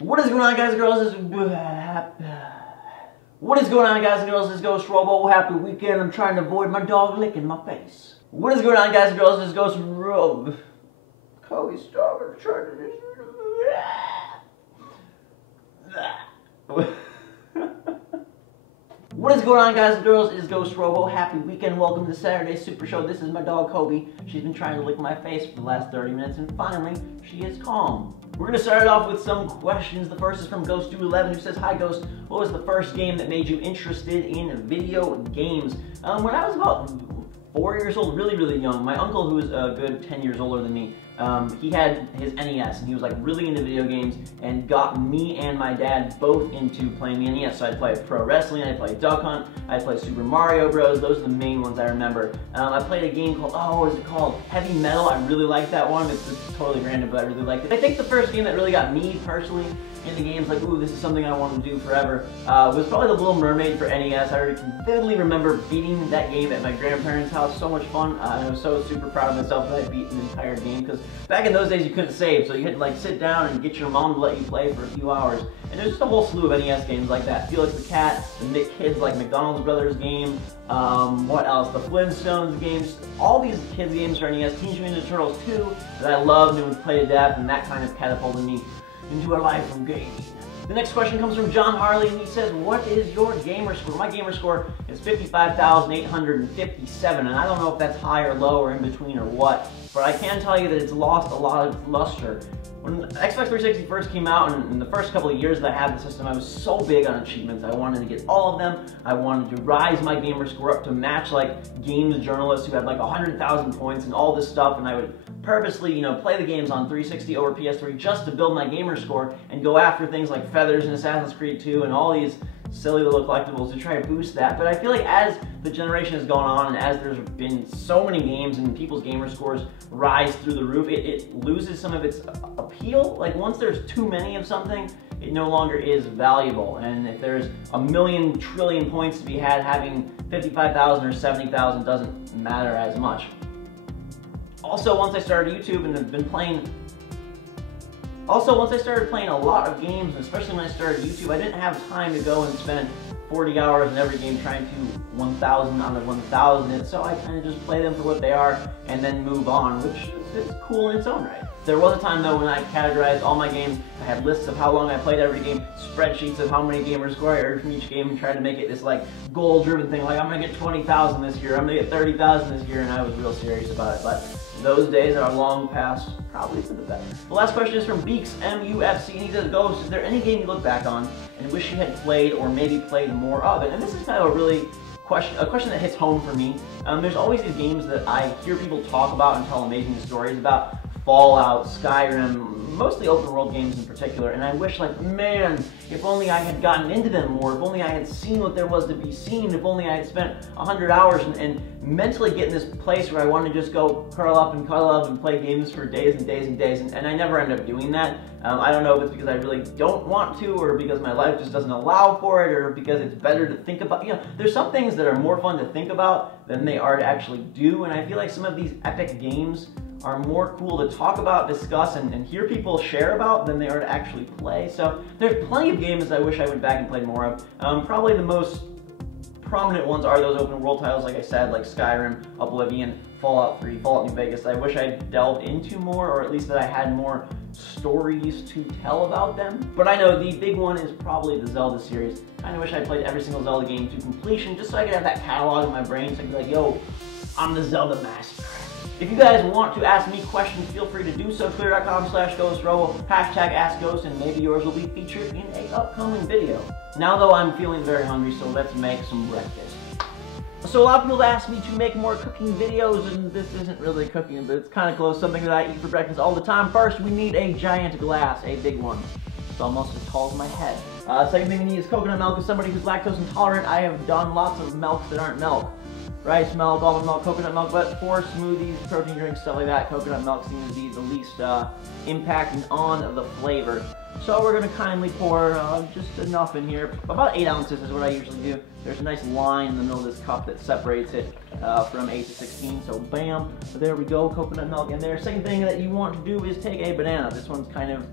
What is going on, guys and girls? What is going on, guys and girls? This is GhostRobo. Happy weekend. I'm trying to avoid my dog licking my face. What is going on, guys and girls? This is GhostRobo. Kobe's dog is trying to. What is going on, guys and girls? It is GhostRobo. Happy weekend. Welcome to Saturday's Super Show. This is my dog, Kobe. She's been trying to lick my face for the last 30 minutes, and finally, she is calm. We're going to start it off with some questions. The first is from Ghost211, who says, "Hi, Ghost. What was the first game that made you interested in video games?" When I was about 4 years old, really young, my uncle, who was a good 10 years older than me, he had his NES, and he was like really into video games and got me and my dad both into playing the NES. So I'd play pro wrestling, I'd play Duck Hunt, I'd play Super Mario Bros. Those are the main ones I remember. I played a game called, what is it called? Heavy Metal. I really liked that one. It's totally random, but I really liked it. I think the first game that really got me personally into games, like, ooh, this is something I want to do forever, was probably The Little Mermaid for NES. I vividly remember beating that game at my grandparents' house. So much fun. I was so super proud of myself that I beat an entire game, because back in those days you couldn't save, so you had to like sit down and get your mom to let you play for a few hours. And there's just a whole slew of NES games like that. Felix the Cat, the Kids like McDonald's Brothers game, what else? The Flintstones games, all these kids games for NES, Teenage Mutant Ninja Turtles 2 that I loved and would play to death, and that kind of catapulted me into a life of gaming. The next question comes from John Harley, and he says, "What is your gamer score?" My gamer score is 55,857, and I don't know if that's high or low or in between or what, but I can tell you that it's lost a lot of luster. When Xbox 360 first came out, and in the first couple of years that I had the system, I was so big on achievements. I wanted to get all of them. I wanted to rise my gamer score up to match like games journalists who had like 100,000 points and all this stuff, and I would purposely, play the games on 360 over PS3 just to build my gamer score and go after things like feathers in Assassin's Creed 2 and all these silly little collectibles to try to boost that. But I feel like as the generation has gone on and as there's been so many games and people's gamer scores rise through the roof, it loses some of its appeal. Like once there's too many of something, it no longer is valuable. And if there's a million trillion points to be had, having 55,000 or 70,000 doesn't matter as much. Also, once I started YouTube and have been playing a lot of games, and especially when I started YouTube, I didn't have time to go and spend 40 hours in every game trying to 1,000 on the 1,000th, so I kind of just play them for what they are and then move on, which is cool in its own right. There was a time though when I categorized all my games. I had lists of how long I played every game, spreadsheets of how many gamer score I earned from each game, and tried to make it this like goal-driven thing, like I'm gonna get 20,000 this year, I'm gonna get 30,000 this year, and I was real serious about it. But those days are long past, probably for the better. The last question is from Beeks MUFC, and he says, "Ghost, is there any game you look back on and wish you had played or maybe played more of it?" And this is kind of a question that hits home for me. There's always these games that I hear people talk about and tell amazing stories about. Fallout, Skyrim, mostly open world games in particular, and I wish, like, man, if only I had gotten into them more, if only I had seen what there was to be seen, if only I had spent 100 hours and mentally get in this place where I want to just go curl up and cuddle up and play games for days and days and days, and I never end up doing that. I don't know if it's because I really don't want to, or because my life just doesn't allow for it, or because it's better to think about. There's some things that are more fun to think about than they are to actually do, and I feel like some of these epic games are more cool to talk about, discuss, and hear people share about than they are to actually play. So there's plenty of games I wish I went back and played more of. Probably the most prominent ones are those open world titles, like I said, like Skyrim, Oblivion, Fallout 3, Fallout New Vegas. I wish I delved into more, or at least that I had more stories to tell about them. But I know the big one is probably the Zelda series. I kinda wish I played every single Zelda game to completion, just so I could have that catalog in my brain, so I could be like, yo, I'm the Zelda master. If you guys want to ask me questions, feel free to do so. Twitter.com/GhostRobo, #AskGhost, and maybe yours will be featured in an upcoming video. Now though, I'm feeling very hungry, so let's make some breakfast. So a lot of people ask me to make more cooking videos, and this isn't really cooking, but it's kind of close, something that I eat for breakfast all the time. First, we need a giant glass, a big one. It's almost as tall as my head. Second thing we need is coconut milk. As somebody who's lactose intolerant, I have done lots of milks that aren't milk. Rice milk, almond milk, coconut milk, but for smoothies, protein drinks, stuff like that, coconut milk seems to be the least impacting on the flavor. So we're going to kindly pour just enough in here. About 8 ounces is what I usually do. There's a nice line in the middle of this cup that separates it from 8 to 16, so bam, there we go, coconut milk in there. Second thing that you want to do is take a banana. This one's kind of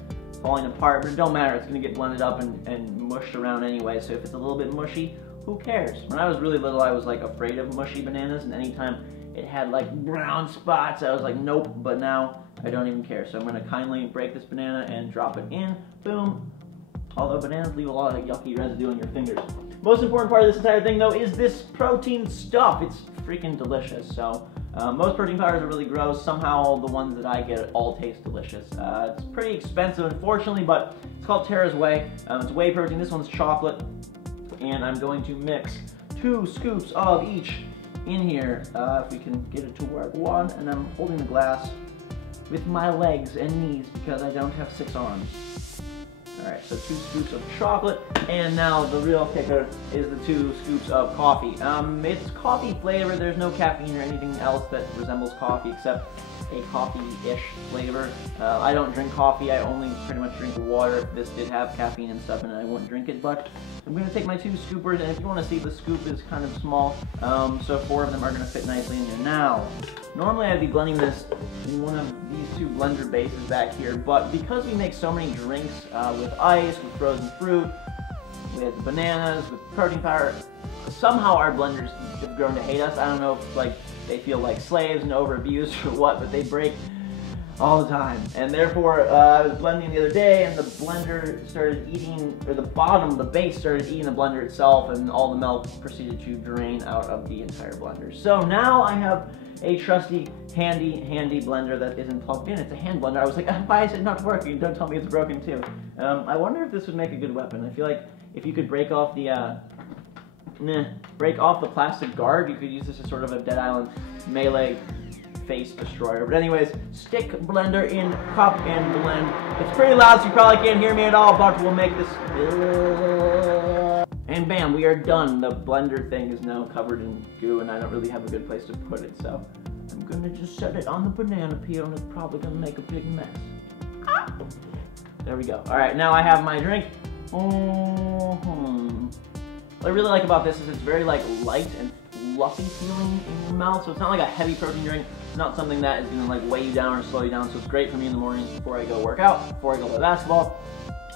falling apart, but it don't matter. It's gonna get blended up and mushed around anyway, so if it's a little bit mushy, who cares? When I was really little, I was like afraid of mushy bananas, and anytime it had like brown spots, I was like, nope, but now I don't even care. So I'm gonna kindly break this banana and drop it in, boom. Although bananas leave a lot of yucky residue on your fingers. Most important part of this entire thing though is this protein stuff. It's freaking delicious. So most protein powders are really gross. Somehow the ones that I get all taste delicious. It's pretty expensive unfortunately, but it's called Tara's Whey. It's whey protein, this one's chocolate. And I'm going to mix 2 scoops of each in here, if we can get it to where I want, and I'm holding the glass with my legs and knees because I don't have 6 arms. Alright, so 2 scoops of chocolate, and now the real kicker is the 2 scoops of coffee. It's coffee flavor, there's no caffeine or anything else that resembles coffee except a coffee-ish flavor. I don't drink coffee, I only pretty much drink water. If this did have caffeine and stuff in it, I wouldn't drink it, but I'm going to take my 2 scoopers, and if you want to see, the scoop is kind of small, so 4 of them are going to fit nicely in here. Now, normally I'd be blending this in one of these 2 blender bases back here, but because we make so many drinks with ice, with frozen fruit, with bananas, with protein powder, somehow our blenders have grown to hate us. I don't know if like they feel like slaves and over-abused or what, but they break all the time. And therefore, I was blending the other day and the blender started eating, or the bottom, the base started eating the blender itself, and all the milk proceeded to drain out of the entire blender. So now I have a trusty, handy blender that isn't plugged in. It's a hand blender. I was like, why is it not working? Don't tell me it's broken too. I wonder if this would make a good weapon. I feel like if you could break off the plastic guard, you could use this as sort of a Dead Island melee face destroyer. But anyways, stick blender in cup and blend. It's pretty loud, so you probably can't hear me at all, but we'll make this. And bam, we are done. The blender thing is now covered in goo, and I don't really have a good place to put it, so I'm gonna just set it on the banana peel, and it's probably gonna make a big mess. Ah! There we go. All right, now I have my drink. What I really like about this is it's very like light and fluffy feeling in your mouth, so it's not like a heavy protein drink. It's not something that is gonna like weigh you down or slow you down, so it's great for me in the mornings before I go work out, before I go play basketball,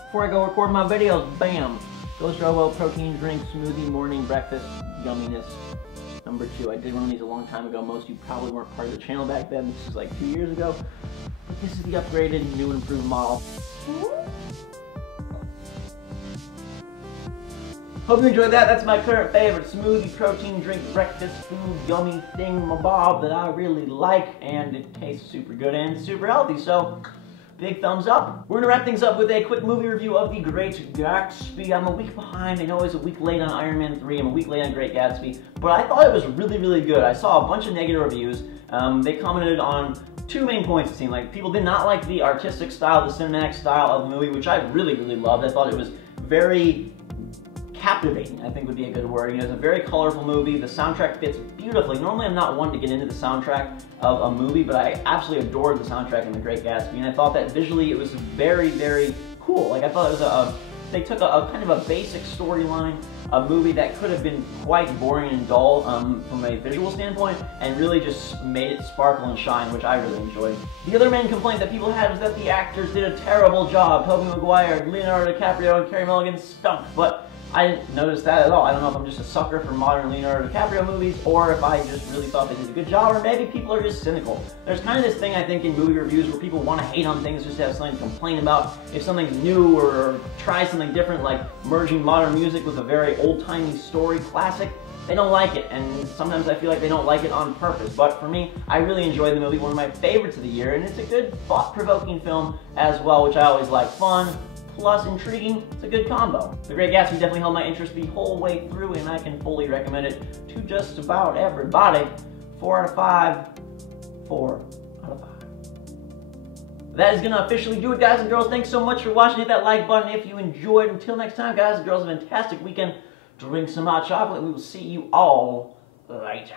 before I go record my videos. Bam! GhostRobo protein drink smoothie morning breakfast yumminess number 2. I did one of these a long time ago. Most of you probably weren't part of the channel back then. This was like 2 years ago. But this is the upgraded, new and improved model. Hope you enjoyed that. That's my current favorite smoothie protein drink breakfast food yummy thing-mabob that I really like, and it tastes super good and super healthy, so big thumbs up. We're gonna wrap things up with a quick movie review of The Great Gatsby. I'm a week behind. I know I was a week late on Iron Man 3. I'm a week late on Great Gatsby, but I thought it was really good. I saw a bunch of negative reviews. They commented on 2 main points, it seemed like. People did not like the artistic style, the cinematic style of the movie, which I really loved. I thought it was very captivating, I think would be a good word. You know, it's a very colorful movie. The soundtrack fits beautifully. Normally I'm not one to get into the soundtrack of a movie, but I absolutely adored the soundtrack in The Great Gatsby, and I thought that visually it was very cool. Like, I thought it was they took a kind of a basic storyline, a movie that could have been quite boring and dull from a visual standpoint, and really just made it sparkle and shine, which I really enjoyed. The other main complaint that people had was that the actors did a terrible job. Tobey Maguire, Leonardo DiCaprio, and Carey Mulligan stunk, but I didn't notice that at all. I don't know if I'm just a sucker for modern Leonardo DiCaprio movies, or if I just really thought they did a good job, or maybe people are just cynical. There's kind of this thing, I think, in movie reviews where people want to hate on things just to have something to complain about. If something's new or try something different, like merging modern music with a very old-timey story classic, they don't like it, and sometimes I feel like they don't like it on purpose. But for me, I really enjoyed the movie, one of my favorites of the year, and it's a good thought-provoking film as well, which I always like. Fun plus intriguing, it's a good combo. The Great Gatsby definitely held my interest the whole way through, and I can fully recommend it to just about everybody. 4 out of 5. 4 out of 5. That is gonna officially do it, guys and girls. Thanks so much for watching. Hit that like button if you enjoyed. Until next time, guys and girls, have a fantastic weekend. Drink some hot chocolate. We will see you all later.